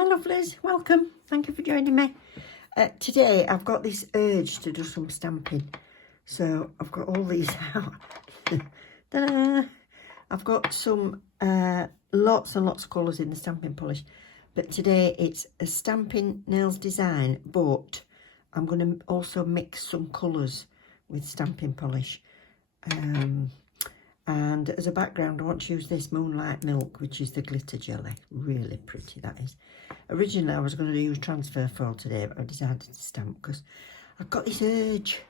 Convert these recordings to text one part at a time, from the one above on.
Hi lovelies, welcome, thank you for joining me. Today I've got this urge to do some stamping, so I've got all these out. Ta-da! I've got some lots and lots of colours in the stamping polish, but today it's a stamping nails design, but I'm going to also mix some colours with stamping polish. And as a background, I want to use this Moonlight Milk, which is the glitter jelly. Really pretty, that is. Originally, I was going to use transfer foil today, but I decided to stamp because I've got this urge.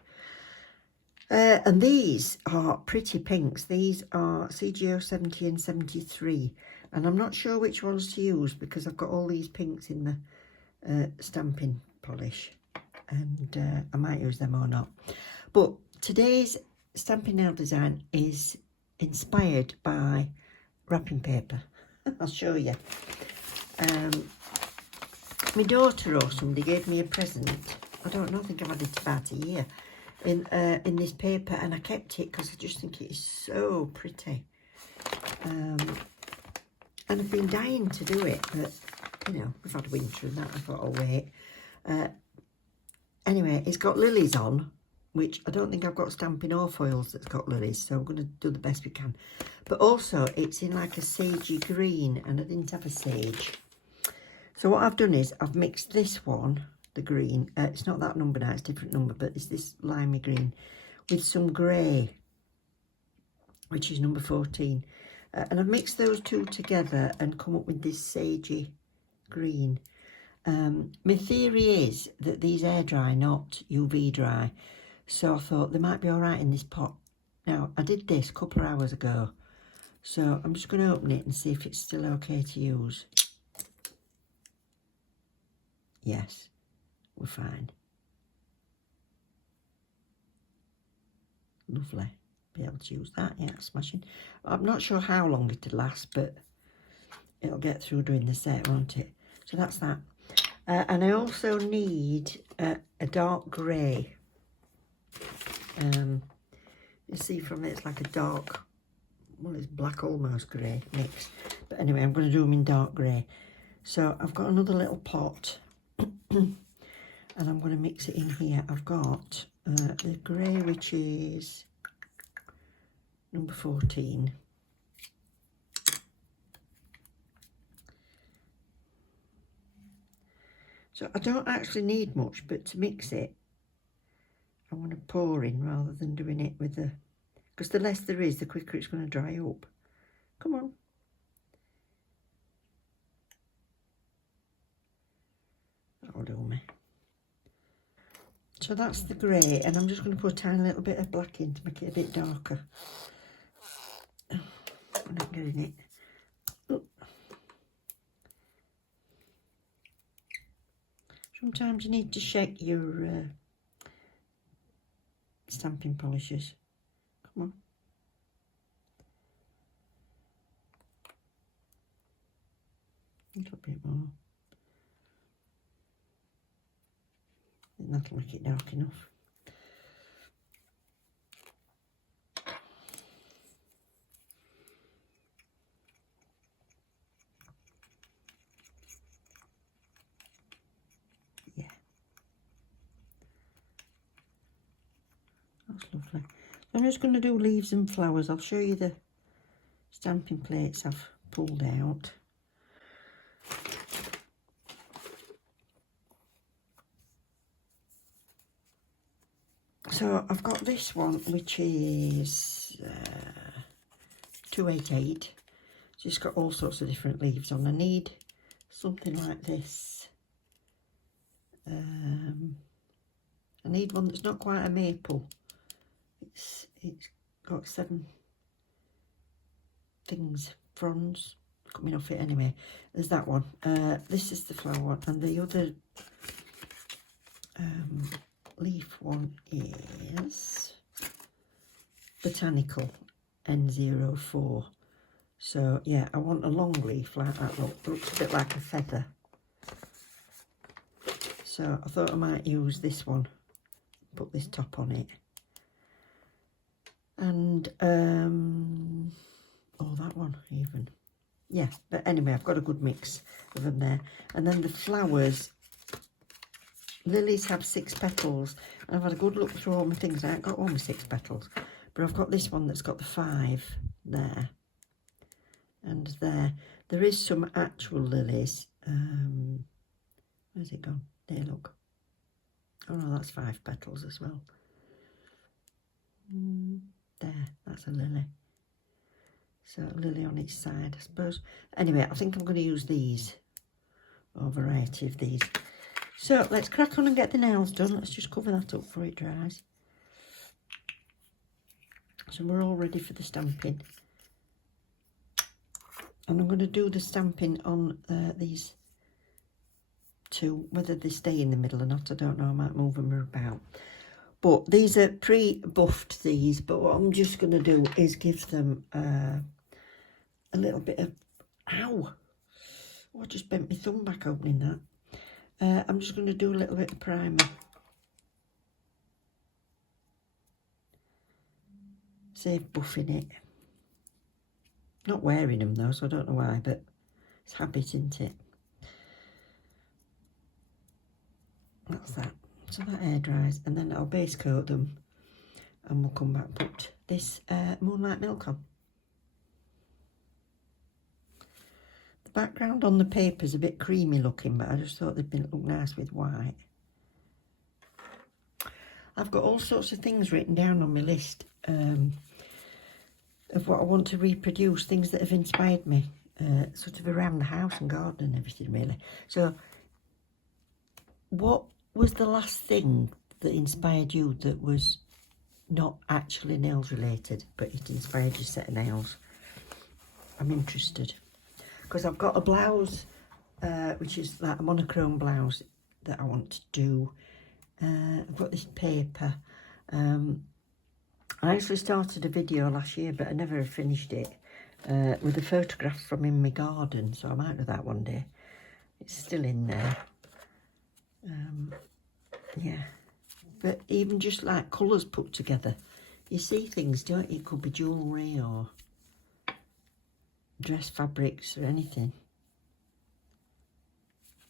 And these are pretty pinks. These are CGO 70 and 73. And I'm not sure which ones to use because I've got all these pinks in the stamping polish. And I might use them or not. But today's stamping nail design is inspired by wrapping paper. I'll show you. My daughter or somebody gave me a present. I don't know, I think I've had it about a year in this paper, and I kept it because I just think it is so pretty. And I've been dying to do it, but you know, we've had winter and that. I thought I'll wait. Anyway, it's got lilies on, which I don't think I've got stamping or foils that's got lilies, so I'm going to do the best we can. But also, it's in like a sagey green, and I didn't have a sage. So what I've done is, I've mixed this one, the green, it's not that number now, it's a different number, but it's this limey green, with some grey, which is number 14. And I've mixed those two together and come up with this sagey green. My theory is that these air dry, not UV dry. So I thought they might be all right in this pot. Now, I did this a couple of hours ago. So I'm just going to open it and see if it's still okay to use. Yes, we're fine. Lovely. Be able to use that. Yeah, smashing. I'm not sure how long it'll last, but it'll get through doing the set, won't it? So that's that. And I also need a dark grey. You see from it, it's like a dark, well, it's black almost grey mix. But anyway, I'm going to do them in dark grey. So I've got another little pot, and I'm going to mix it in here. I've got the grey, which is number 14. So I don't actually need much, but to mix it, I want to pour in rather than doing it with the... Because the less there is, the quicker it's going to dry up. Come on. That'll do me. So that's the grey, and I'm just going to put a tiny little bit of black in to make it a bit darker. I'm not getting it. Oh. Sometimes you need to shake your stamping polishes. Come on. A little bit more. And that'll make it dark enough. Yeah. That's lovely. I'm just going to do leaves and flowers. I'll show you the stamping plates I've pulled out. So I've got this one, which is 288. So it's got all sorts of different leaves on. I need something like this. I need one that's not quite a maple. It's got 7 things, fronds coming off it anyway. There's that one. This is the flower one, and the other leaf one is Botanical N04. So yeah, I want a long leaf like that. Looks a bit like a feather. So I thought I might use this one, put this top on it. And oh, that one even. yeah, but anyway, I've got a good mix of them there. And then the flowers, lilies have 6 petals. And I've had a good look through all my things. I haven't got one with 6 petals, but I've got this one that's got the 5 there. And there is some actual lilies. Where's it gone? There, look. Oh no, that's 5 petals as well. There, that's a lily. So a lily on each side, I suppose. Anyway, I think I'm going to use these, or a variety of these. So let's crack on and get the nails done. Let's just cover that up before it dries. So we're all ready for the stamping. And I'm going to do the stamping on these 2. Whether they stay in the middle or not, I don't know. I might move them about. But these are pre-buffed, these. But what I'm just going to do is give them a little bit of... Ow! Oh, I just bent my thumb back opening that. I'm just going to do a little bit of primer. Save buffing it. Not wearing them though, so I don't know why, but it's habit, isn't it? That's that. So that air dries, and then I'll base coat them, and we'll come back and put this Moonlight Milk on. The background on the paper is a bit creamy looking, but I just thought they'd look nice with white. I've got all sorts of things written down on my list of what I want to reproduce, things that have inspired me, sort of around the house and garden and everything, really. So, what was the last thing that inspired you that was not actually nails related, but it inspired your set of nails? I'm interested. Because I've got a blouse, which is like a monochrome blouse that I want to do. I've got this paper. I actually started a video last year, but I never finished it, with a photograph from in my garden, so I might do that one day. It's still in there. Yeah, but even just like colours put together, you see things, don't you? It could be jewellery or dress fabrics or anything.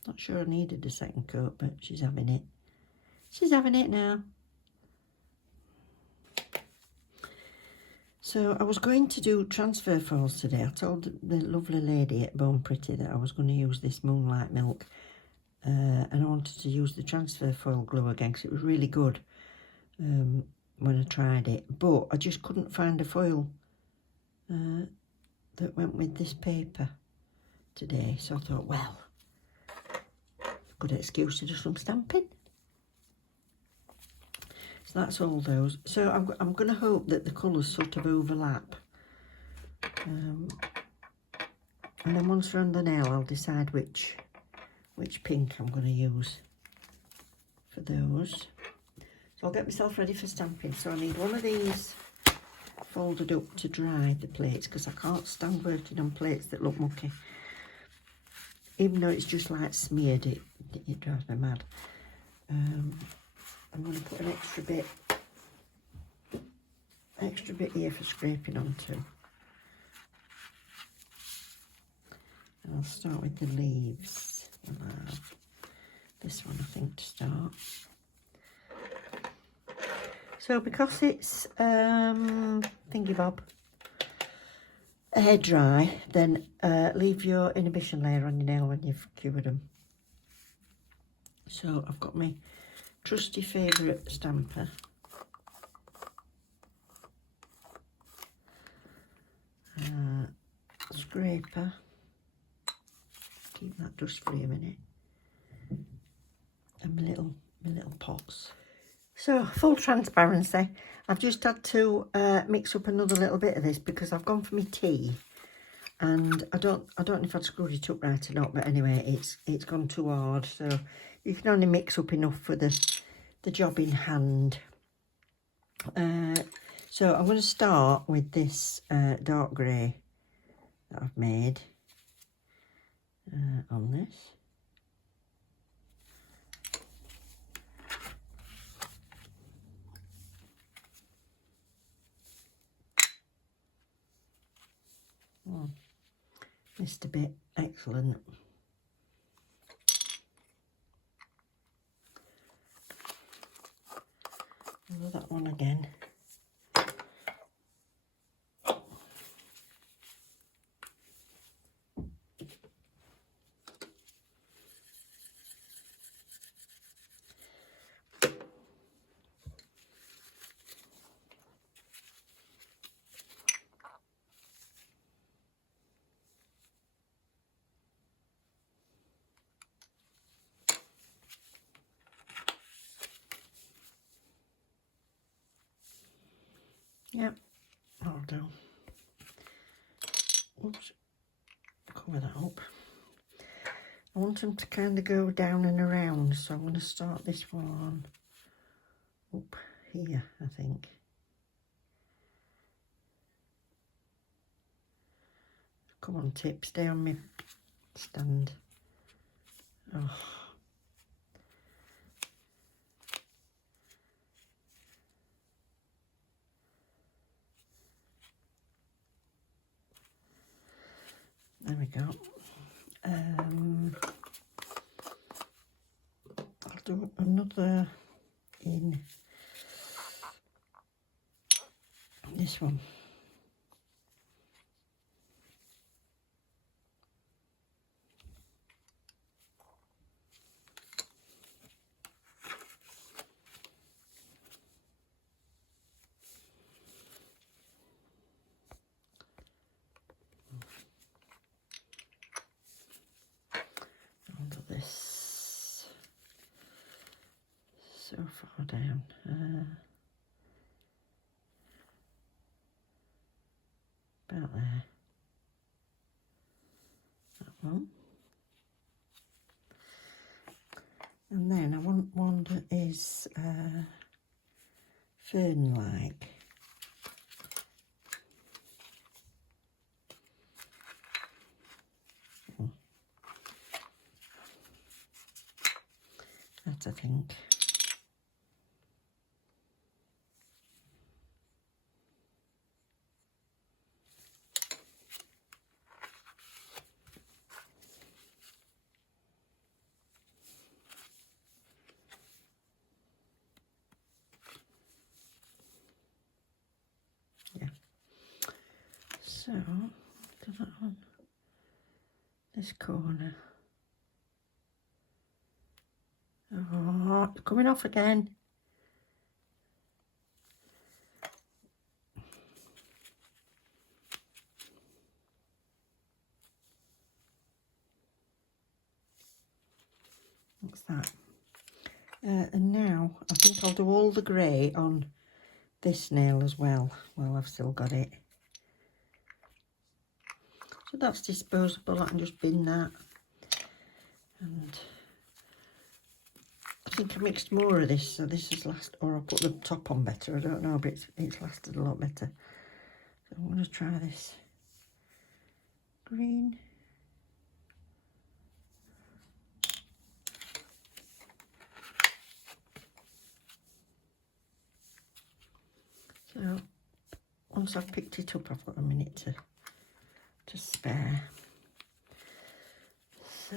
Not sure I needed a second coat, but she's having it. She's having it now. So I was going to do transfer foils today. I told the lovely lady at Bone Pretty that I was going to use this Moonlight Milk, and I wanted to use the transfer foil glue again because it was really good when I tried it, but I just couldn't find a foil that went with this paper today. So I thought, well, good excuse to do some stamping. So that's all those. So I'm going to hope that the colours sort of overlap. And then once we're on the nail, I'll decide which pink I'm going to use for those. So I'll get myself ready for stamping. So I need one of these folded up to dry the plates, because I can't stand working on plates that look mucky. Even though it's just like smeared, it drives me mad. I'm going to put an extra bit here for scraping onto. And I'll start with the leaves. I'll have this one, I think, to start. So because it's thingy bob air dry, then leave your inhibition layer on your nail when you've cured them. So I've got my trusty favourite stamper. Scraper. Keep that dust free a minute. And my little pots. So, full transparency, I've just had to mix up another little bit of this because I've gone for my tea, and I don't know if I'd screwed it up right or not, but anyway, it's gone too hard, so you can only mix up enough for the job in hand. So I'm going to start with this dark grey that I've made on this. Missed a bit. Excellent. Do that one again. Yep, that'll do. Oops, cover that up. I want them to kind of go down and around, so I'm going to start this one up here, I think. Come on, Tip, stay on my stand. Oh. There we go. I'll do another in this one. I'll do this so far down. About there. That one. And then I want one that is fern-like. That I think. Yeah. So, do that on this corner. Oh, it's coming off again. What's that? And now I think I'll do all the grey on this nail as well while I've still got it. So that's disposable, I can just bin that. And I think I mixed more of this, so this has lasted, or I'll put the top on better, I don't know, but it's lasted a lot better. So I'm going to try this green. So once I've picked it up, I've got a minute to spare. So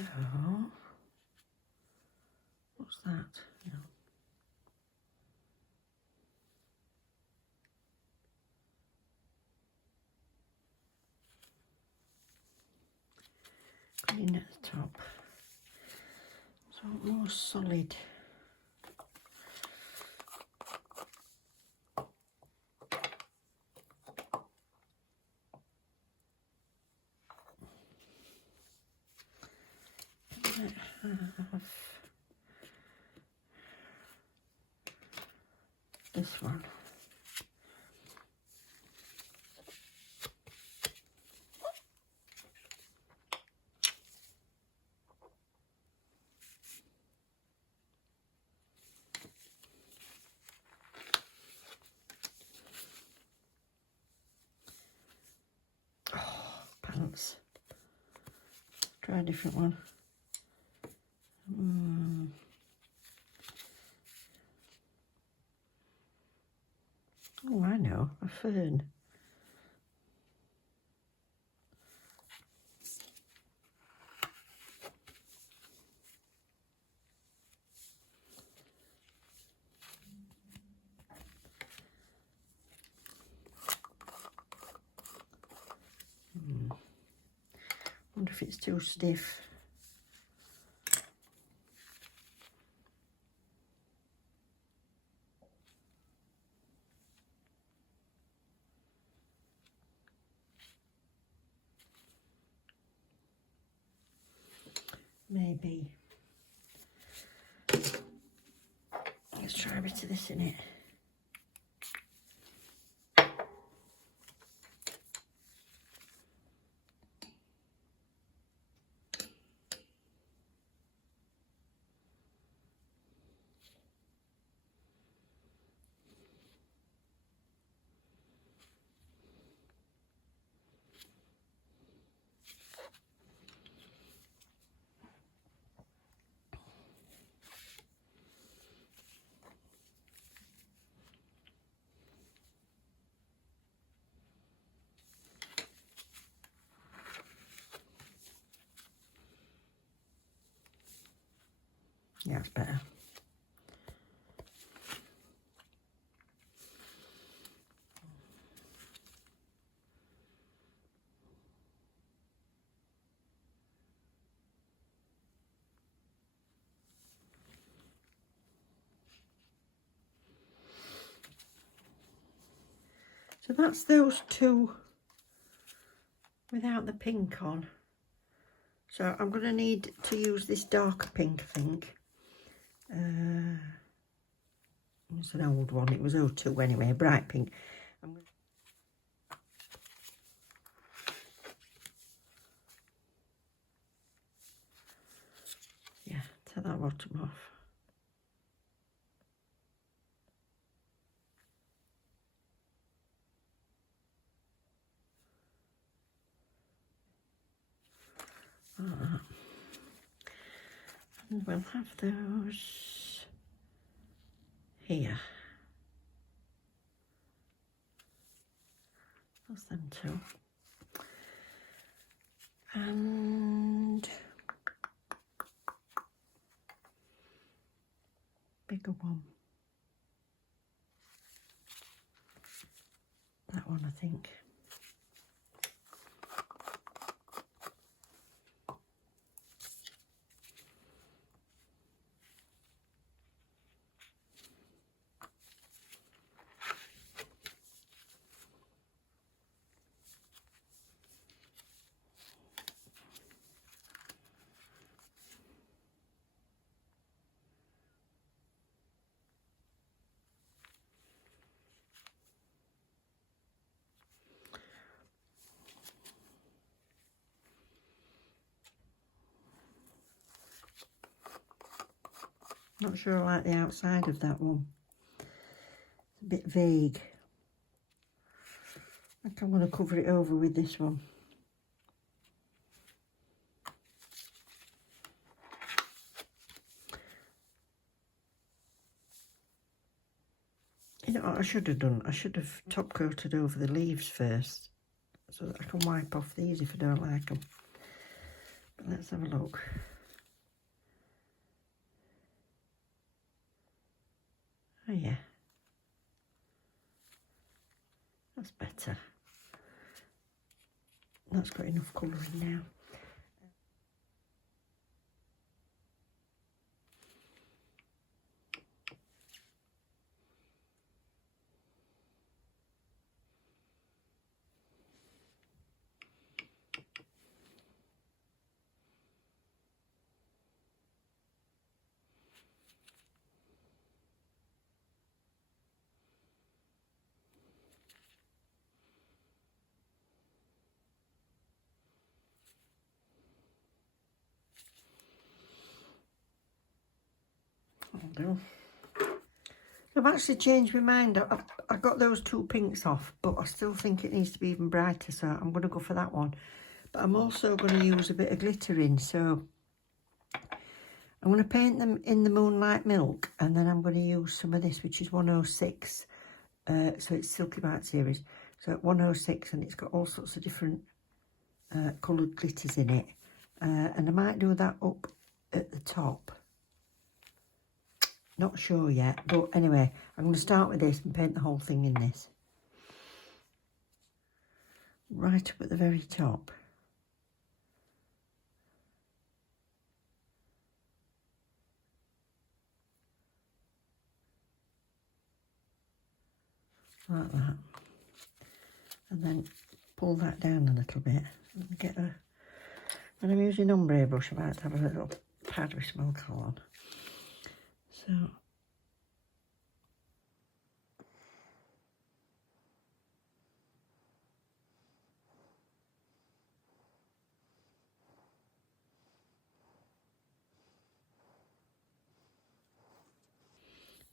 what's that? No. Green at the top. So more solid. Have this one. Oh, pants. Try a different one. Oh, I know, a fern. it's too stiff. Maybe. Let's try a bit of this in it. Yeah, it's better. So that's those two without the pink on. So I'm going to need to use this darker pink, I think. It's an old one. It was 02 anyway, a bright pink. Yeah, take that bottom off. Like that. And we'll have those here. That's them two. And bigger one. That one, I think. Not sure I like the outside of that one. It's a bit vague. I think I'm going to cover it over with this one. You know what I should have done? I should have top coated over the leaves first, so that I can wipe off these if I don't like them. But let's have a look. Oh yeah, that's better. That's got enough colouring now. Do. I've actually changed my mind. I got those two pinks off, but I still think it needs to be even brighter, so I'm going to go for that one. But I'm also going to use a bit of glitter in, so I'm going to paint them in the Moonlight Milk, and then I'm going to use some of this, which is 106. So it's Silky Bright series. So 106, and it's got all sorts of different coloured glitters in it. And I might do that up at the top. Not sure yet, but anyway, I'm going to start with this and paint the whole thing in this. Right up at the very top. like that, and then pull that down a little bit and get a, when I'm using ombre brush I like to have a little pad with some alcohol on. So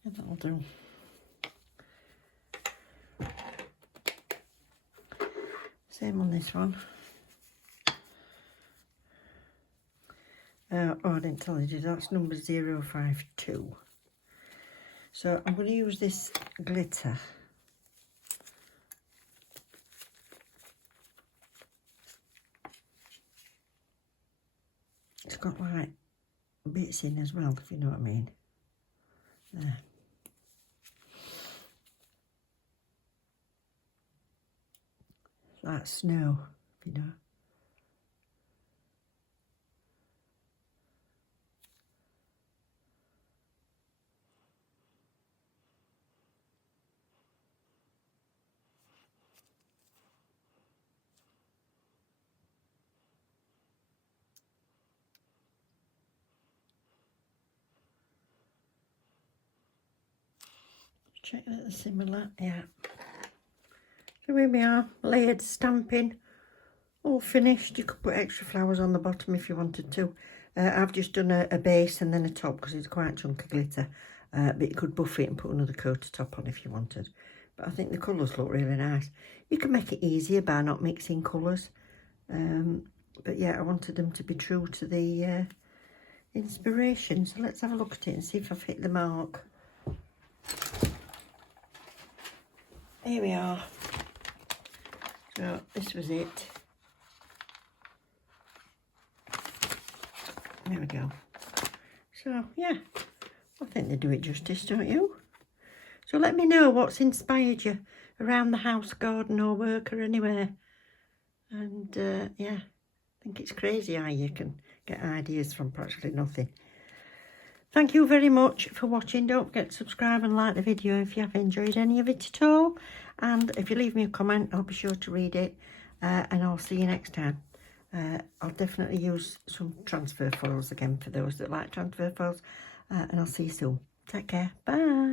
and that'll do. Same on this one. Oh, I didn't tell you, that's number 052. So I'm going to use this glitter. It's got like bits in as well, if you know what I mean. There. Like snow, if you know. Check that they're similar, yeah. So here we are, layered stamping, all finished. You could put extra flowers on the bottom if you wanted to. I've just done a base and then a top because it's quite chunky glitter. But you could buff it and put another coat of top on if you wanted. But I think the colours look really nice. You can make it easier by not mixing colours. But yeah, I wanted them to be true to the inspiration. So let's have a look at it and see if I've hit the mark. Here we are. So this was it. There we go. So yeah, I think they do it justice, don't you? So let me know what's inspired you around the house, garden or work or anywhere. And yeah, I think it's crazy how you can get ideas from practically nothing. Thank you very much for watching. Don't forget to subscribe and like the video if you have enjoyed any of it at all. And if you leave me a comment, I'll be sure to read it. And I'll see you next time. I'll definitely use some transfer foils again for those that like transfer foils. And I'll see you soon. Take care. Bye.